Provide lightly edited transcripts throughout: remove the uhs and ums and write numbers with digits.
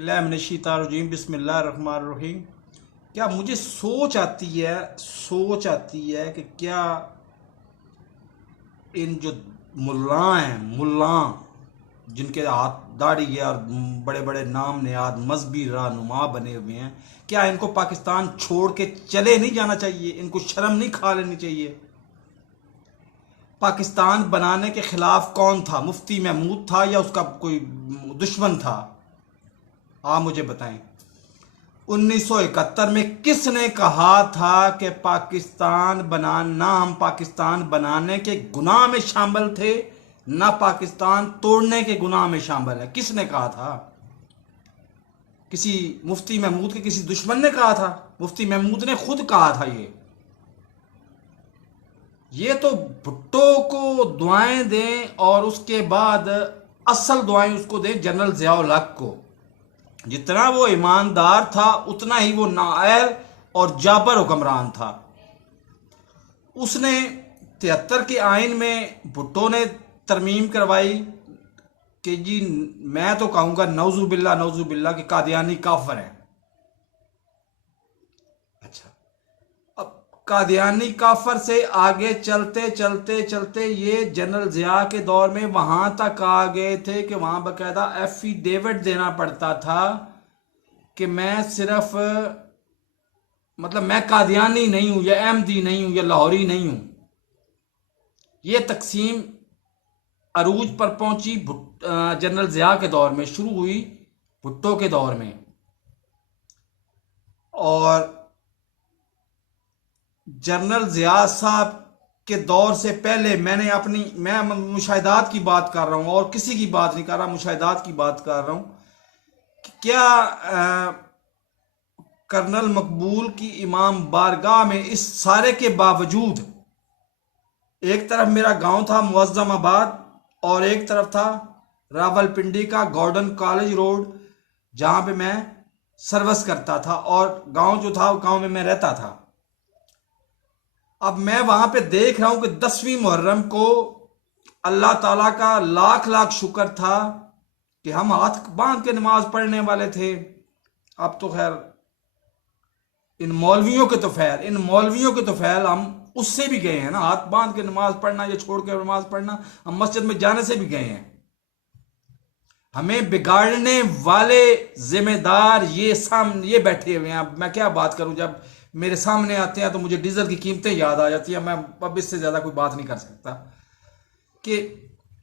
बिस्मिल्लाहिर्रहमानिर्रहीम बिस्मिल्लाहिर्रहमानिर्रहीम। क्या मुझे सोच आती है कि क्या इन जो मुल्ला जिनके हाथ दाढ़ी है और बड़े बड़े नाम नियाद मजहबी रहनुमा बने हुए हैं, क्या इनको पाकिस्तान छोड़ के चले नहीं जाना चाहिए? इनको शर्म नहीं खा लेनी चाहिए? पाकिस्तान बनाने के खिलाफ कौन था? मुफ्ती महमूद था या उसका कोई दुश्मन था? आप मुझे बताएं। 1971 में किसने कहा था कि हम पाकिस्तान बनाने के गुनाह में शामिल थे, ना पाकिस्तान तोड़ने के गुनाह में शामिल है? किसने कहा था? किसी मुफ्ती महमूद के किसी दुश्मन ने कहा था? मुफ्ती महमूद ने खुद कहा था। ये तो भुट्टो को दुआएं दें और उसके बाद असल दुआएं उसको दें जनरल जियाउल हक को। जितना वो ईमानदार था उतना ही वो नाअहल और जाबर हुक्मरान था। उसने 73 के आइन में भुट्टो ने तरमीम करवाई कि जी, मैं तो कहूँगा नौजुबिल्ला कि कादियानी काफर हैं। अच्छा, अब कादियानी काफर से आगे चलते चलते चलते ये जनरल जिया के दौर में वहां तक आ गए थे कि वहां बकायदा एफिडेविट देना पड़ता था कि मैं सिर्फ मैं कादियानी नहीं हूं या अहमदी नहीं हूं या लाहौरी नहीं हूं। ये तकसीम अरूज पर पहुंची जनरल जिया के दौर में, शुरू हुई भुट्टो के दौर में। और जनरल जिया साहब के दौर से पहले मैं मुशाहिदात की बात कर रहा हूं और किसी की बात नहीं कर रहा, मुशाहिदात की बात कर रहा हूं कि क्या कर्नल मकबूल की इमाम बारगाह में इस सारे के बावजूद एक तरफ मेरा गांव था मुअज़्ज़माबाद और एक तरफ था रावलपिंडी का गॉर्डन कॉलेज रोड, जहां पे मैं सर्विस करता था और गांव जो था गांव में मैं रहता था। अब मैं वहां पे देख रहा हूं कि 10वीं मुहर्रम को अल्लाह ताला का लाख लाख शुक्र था कि हम हाथ बांध के नमाज पढ़ने वाले थे। अब तो खैर इन मौलवियों के तो फैल हम उससे भी गए हैं ना, हाथ बांध के नमाज पढ़ना या छोड़ के नमाज पढ़ना, हम मस्जिद में जाने से भी गए हैं। हमें बिगाड़ने वाले जिम्मेदार ये बैठे हुए हैं। अब मैं क्या बात करूं, जब मेरे सामने आते हैं तो मुझे डीजल की कीमतें याद आ जाती है। मैं अब इससे ज्यादा कोई बात नहीं कर सकता कि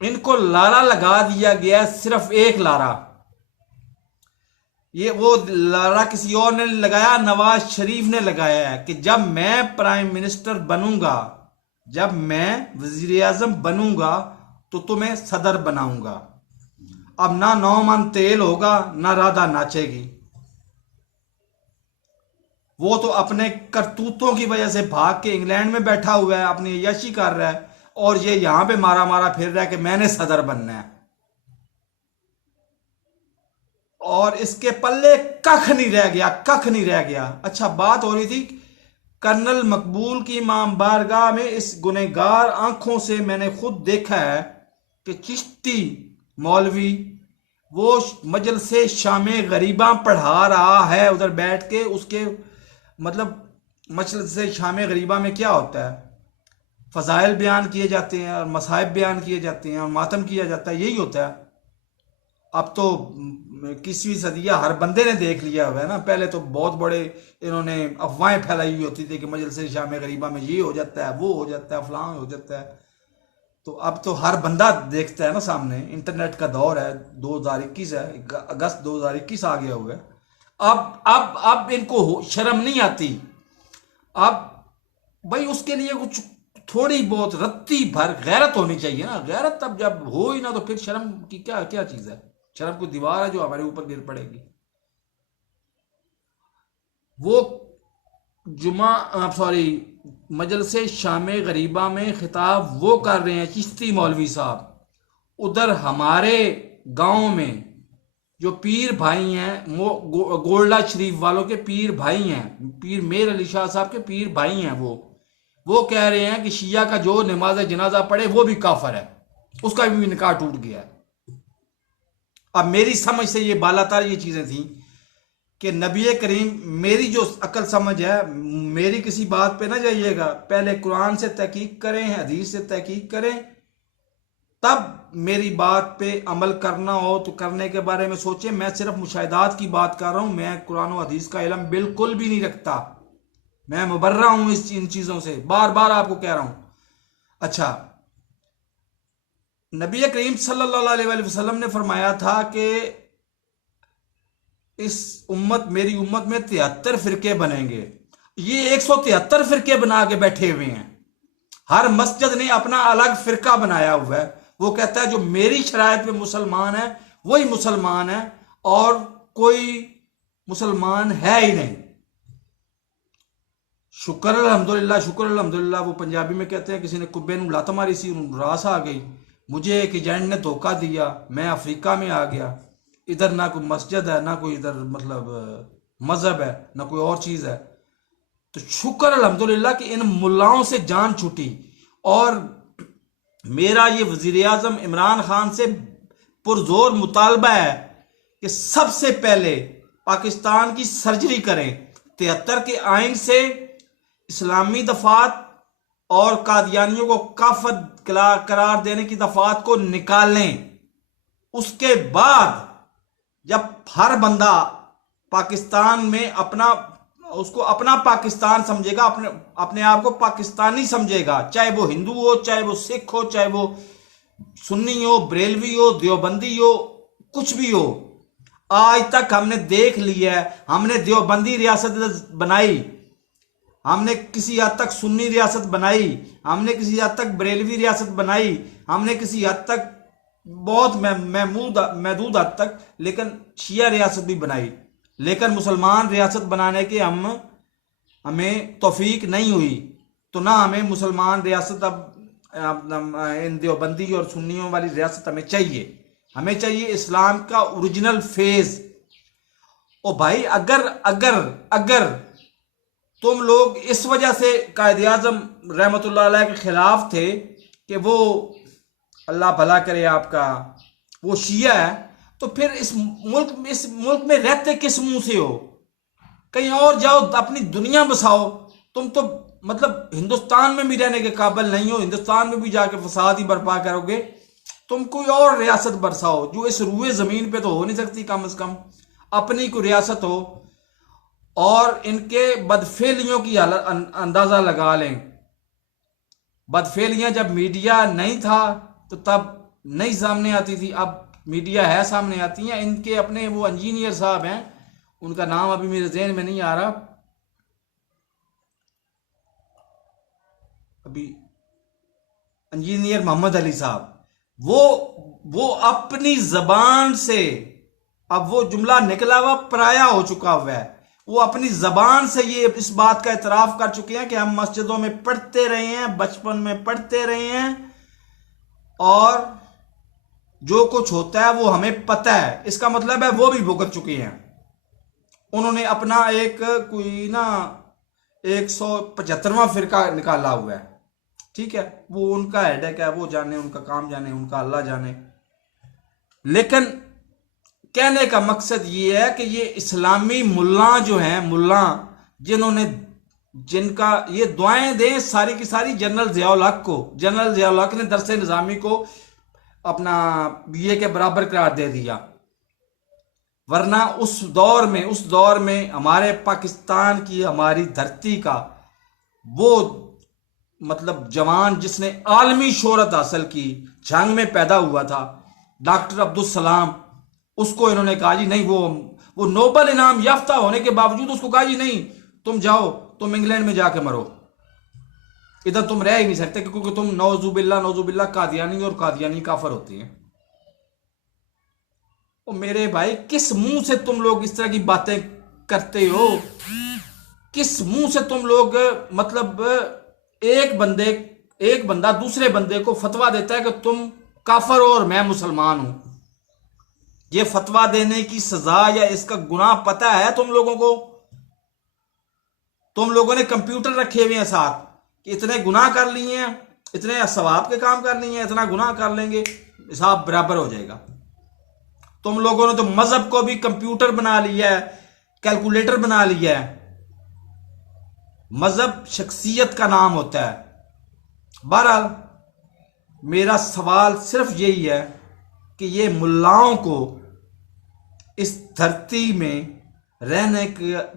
इनको लारा लगा दिया गया, सिर्फ एक लारा। ये वो लारा किसी और ने लगाया, नवाज शरीफ ने लगाया है कि जब मैं प्राइम मिनिस्टर बनूंगा, जब मैं वजीर आजम बनूंगा तो तुम्हें सदर बनाऊंगा। अब ना 9 मन तेल होगा ना राधा नाचेगी। वो तो अपने करतूतों की वजह से भाग के इंग्लैंड में बैठा हुआ है, अपनी अय्याशी कर रहा है, और ये यहां पे मारा मारा फिर रहा है कि मैंने सदर बनना है। और इसके पल्ले कख नहीं रह गया। अच्छा, बात हो रही थी कर्नल मकबूल की इमाम बारगाह में। इस गुनहगार आंखों से मैंने खुद देखा है कि चिश्ती मौलवी वो मजलिसे शामे गरीबा पढ़ा रहा है उधर बैठ के। उसके मजलिसे शामे गरीबा में क्या होता है? फजाइल बयान किए जाते हैं और मसाइब बयान किए जाते हैं और मातम किया जाता है, यही होता है। अब तो 21वीं सदी हर बंदे ने देख लिया हुआ है ना। पहले तो बहुत बड़े इन्होंने अफवाहें फैलाई हुई होती थी कि मजलिस शाम गरीबा में ये हो जाता है, वो हो जाता है, फलां हो जाता है। तो अब तो हर बंदा देखता है ना सामने। इंटरनेट का दौर है, 2021 है, अगस्त 2021 आ गया हुआ है। अब इनको शर्म नहीं आती। अब भाई उसके लिए कुछ थोड़ी बहुत रत्ती भर गैरत होनी चाहिए ना। गैरत तब जब हो ही ना तो फिर शर्म की क्या क्या चीज है? शर्म कोई दीवार है जो हमारे ऊपर गिर पड़ेगी? वो मजलिसे शामे गरीबा में खिताब वो कर रहे हैं चिश्ती मौलवी साहब। उधर हमारे गांव में जो पीर भाई हैं, गोल्डा शरीफ वालों के पीर भाई हैं, पीर मेर अली शाह साहब के पीर भाई हैं, वो कह रहे हैं कि शिया का जो नमाज जनाजा पढ़े वो भी काफर है, उसका भी निकाह टूट गया है। अब मेरी समझ से ये बालातर ये चीजें थी कि नबी करीम, मेरी जो अकल समझ है, मेरी किसी बात पे ना जाइएगा, पहले कुरान से तहकीक करें, हदीस से तहकीक करें, तब मेरी बात पे अमल करना हो तो करने के बारे में सोचें। मैं सिर्फ मुशाहिदात की बात कर रहा हूं, मैं कुरान और हदीस का इल्म बिल्कुल भी नहीं रखता, मैं मुबर्रा हूं इन चीजों से, बार बार आपको कह रहा हूं। अच्छा, नबी करीम सल्लल्लाहु अलैहि वसल्लम ने फरमाया था कि इस उम्मत, मेरी उम्मत में 73 फिरके बनेंगे। ये 173 फिरके बना के बैठे हुए हैं। हर मस्जिद ने अपना अलग फिरका बनाया हुआ है। वो कहता है जो मेरी शरायत में मुसलमान है वही मुसलमान है, और कोई मुसलमान है ही नहीं। शुक्र अल्हम्दुलिल्लाह, शुक्र अल्हम्दुलिल्लाह। वो पंजाबी में कहते हैं किसी ने कुब्बे नूं लत मारी सी, रास आ गई। मुझे एक एजेंट ने धोखा दिया, मैं अफ्रीका में आ गया। इधर ना कोई मस्जिद है, ना कोई इधर मतलब मजहब है, ना कोई और चीज है। तो शुक्र अल्हम्दुलिल्लाह कि इन मुल्लाओं से जान छूटी। और मेरा ये वजीर आजम इमरान खान से पुरजोर मुतालबा है कि सबसे पहले पाकिस्तान की सर्जरी करें। 73 के आइन से इस्लामी दफात और कादियानियों को काफिर करार देने की दफात को निकालें। उसके बाद जब हर बंदा पाकिस्तान में अपना, उसको अपना पाकिस्तान समझेगा, अपने आप को पाकिस्तानी समझेगा, चाहे वो हिंदू हो, चाहे वो सिख हो, चाहे वो सुन्नी हो, बरेलवी हो, देवबंदी हो, कुछ भी हो। आज तक हमने देख लिया है, हमने देवबंदी रियासत बनाई, हमने किसी हद तक सुन्नी रियासत बनाई, हमने किसी हद तक बरेलवी रियासत बनाई, हमने किसी हद तक बहुत महदूद हद तक लेकिन शिया रियासत भी बनाई। लेकिन मुसलमान रियासत बनाने के हमें तौफीक नहीं हुई। तो ना हमें मुसलमान रियासत अब इन देवबंदी और सुन्नियों वाली रियासत हमें चाहिए। हमें चाहिए इस्लाम का ओरिजिनल फेज। ओ भाई, अगर अगर अगर तुम लोग इस वजह से कायद आजम रहमतुल्लाह अलैह के खिलाफ थे कि वो, अल्लाह भला करे आपका, वो शिया है, तो फिर इस मुल्क में रहते किस मुंह से हो? कहीं और जाओ, अपनी दुनिया बसाओ। तुम तो मतलब हिंदुस्तान में भी रहने के काबिल नहीं हो, हिंदुस्तान में भी जाके फसाद ही बर्पा करोगे। तुम कोई और रियासत बरसाओ जो इस रूए जमीन पे तो हो नहीं सकती, कम से कम अपनी कोई रियासत हो। और इनके बदफेलियों की हालत अंदाजा लगा लें। बदफेलियां जब मीडिया नहीं था तो तब नहीं सामने आती थी, अब मीडिया है, सामने आती हैं। इनके अपने वो इंजीनियर साहब हैं, उनका नाम अभी मेरे ज़हन में नहीं आ रहा, अभी इंजीनियर मोहम्मद अली साहब, वो अपनी जबान से, अब वो जुमला निकला हुआ पराया हो चुका हुआ है, वो अपनी जबान से ये इस बात का इतराफ कर चुके हैं कि हम मस्जिदों में पढ़ते रहे हैं, बचपन में पढ़ते रहे हैं, और जो कुछ होता है वो हमें पता है। इसका मतलब है वो भी भुगत चुके हैं। उन्होंने अपना एक कोई ना 175वां फिरका निकाला हुआ है, ठीक है, वो उनका हेडेक है, वो जाने, उनका काम जाने, उनका अल्लाह जाने। लेकिन कहने का मकसद ये है कि ये इस्लामी मुल्ला जो हैं, मुल्ला जिन्होंने, जिनका ये दुआएं दें सारी की सारी जनरल ज़ियाउल हक को। जनरल ज़ियाउल हक ने दरसे निज़ामी को अपना बीए के बराबर करार दे दिया। वरना उस दौर में हमारे पाकिस्तान की, हमारी धरती का वो मतलब जवान जिसने आलमी शोहरत हासिल की, जंग में पैदा हुआ था, डॉक्टर अब्दुल सलाम, उसको इन्होंने कहा जी नहीं, वो नोबल इनाम याफ्ता होने के बावजूद उसको कहा जी नहीं, तुम जाओ, तुम इंग्लैंड में जाके मरो, इधर तुम रह ही नहीं सकते, क्योंकि तुम नौजुबिल्ला कादियानी, और कादियानी काफर होते हैं। ओ मेरे भाई, किस मुंह से तुम लोग इस तरह की बातें करते हो? किस मुंह से तुम लोग मतलब एक बंदा दूसरे बंदे को फतवा देता है कि तुम काफर हो और मैं मुसलमान हूं। ये फतवा देने की सजा या इसका गुनाह पता है तुम लोगों को? तुम लोगों ने कंप्यूटर रखे हुए हैं साथ कि इतने गुनाह कर लिए हैं, इतने सवाब के काम कर लिए हैं, इतना गुनाह कर लेंगे, हिसाब बराबर हो जाएगा। तुम लोगों ने तो मजहब को भी कंप्यूटर बना लिया है, कैलकुलेटर बना लिया है। मजहब शख्सियत का नाम होता है। बहरहाल मेरा सवाल सिर्फ यही है कि ये मुल्लाओं को इस धरती में रहने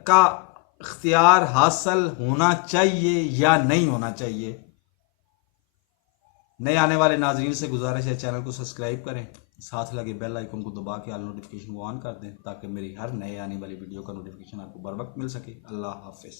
का इख्तियार हासिल होना चाहिए या नहीं होना चाहिए। नए आने वाले नाजरीन से गुजारिश है, चैनल को सब्सक्राइब करें, साथ लगे बेल आइकन को दबा के ऑल नोटिफिकेशन को ऑन कर दें ताकि मेरी हर नए आने वाली वीडियो का नोटिफिकेशन आपको बर वक्त मिल सके। अल्लाह हाफिज़।